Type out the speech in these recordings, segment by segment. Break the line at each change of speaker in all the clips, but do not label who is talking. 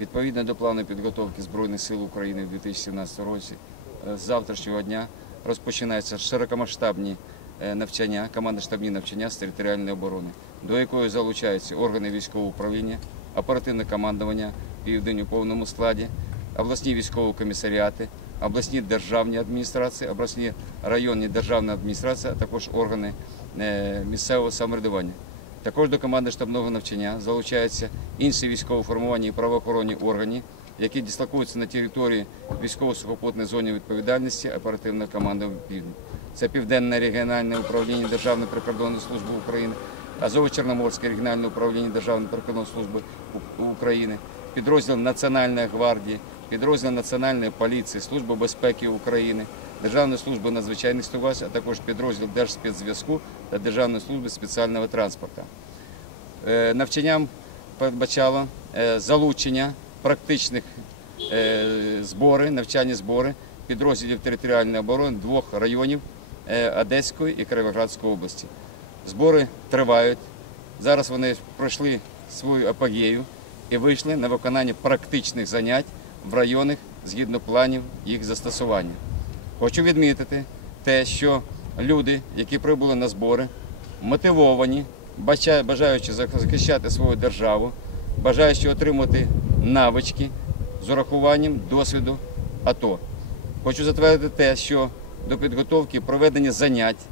Відповідно до плану підготовки Збройних сил України в 2017 році, е, з завтрашнього дня розпочинаються широкомасштабні е, навчання, командно-штабні навчання з територіальної оборони, до якої залучаються органи військового управління, оперативне командування Південь у повному складі, обласні військові комісаріати, обласні державні адміністрації, обласні районні державні адміністрації, а також органи е, місцевого самоврядування. Також до команди штабного навчання залучаються інші військові формування і правоохоронні органи, які дислокуються на території військово-сухопутної зони відповідальності оперативного командування Південь. Це Південне регіональне управління Державної прикордонної служби України, Азово-Чорноморське регіональне управління Державної прикордонної служби України, підрозділ Національної гвардії, підрозділ Національної поліції, Служби безпеки України, Державної служби надзвичайних ситуацій, а також підрозділ Держспецзв'язку та Державної служби спеціального транспорту. Е, Навчанням передбачало е, залучення практичних е, збори, навчальні збори підрозділів територіальної оборони двох районів Одеської і Кіровоградської області. Збори тривають. Зараз вони пройшли свою апогею і вийшли на виконання практичних занять в районах згідно планів їх застосування. Хочу відмітити те, що люди, які прибули на збори, мотивовані, бажаючи захищати свою державу, бажаючи отримати навички з урахуванням досвіду АТО. Хочу затвердити те, що до підготовки проведення занять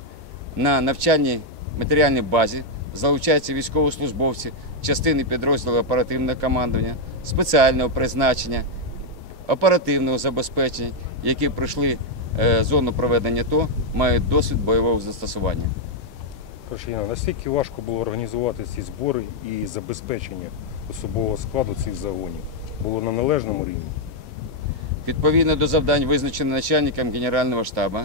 на навчальній матеріальній базі залучаються військовослужбовці, частини підрозділу оперативного командування, спеціального призначення, оперативного забезпечення, які пройшли зону проведення ТО, мають досвід бойового застосування.
Кошеніна, наскільки важко було організувати ці збори і забезпечення особового складу цих загонів? Було на належному рівні?
Відповідно до завдань, визначених начальником Генерального штабу,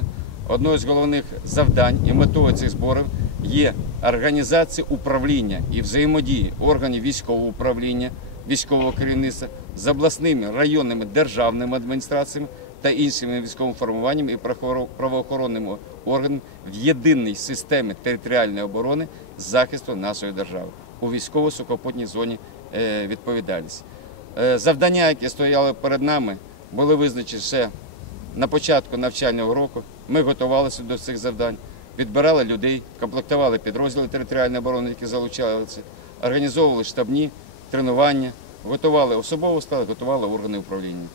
одною з головних завдань і метою цих зборів є організація управління і взаємодії органів військового управління, військового керівництва з обласними районними державними адміністраціями та іншими військовими формуваннями і правоохоро- правоохоронними органами в єдиній системі територіальної оборони захисту нашої держави у військово-сухопутній зоні е, відповідальності. Е, Завдання, які стояли перед нами, були визначені ще на початку навчального року. Ми готувалися до цих завдань, відбирали людей, комплектували підрозділи територіальної оборони, які залучалися, організовували штабні тренування, готували особовий склад, готували органи управління.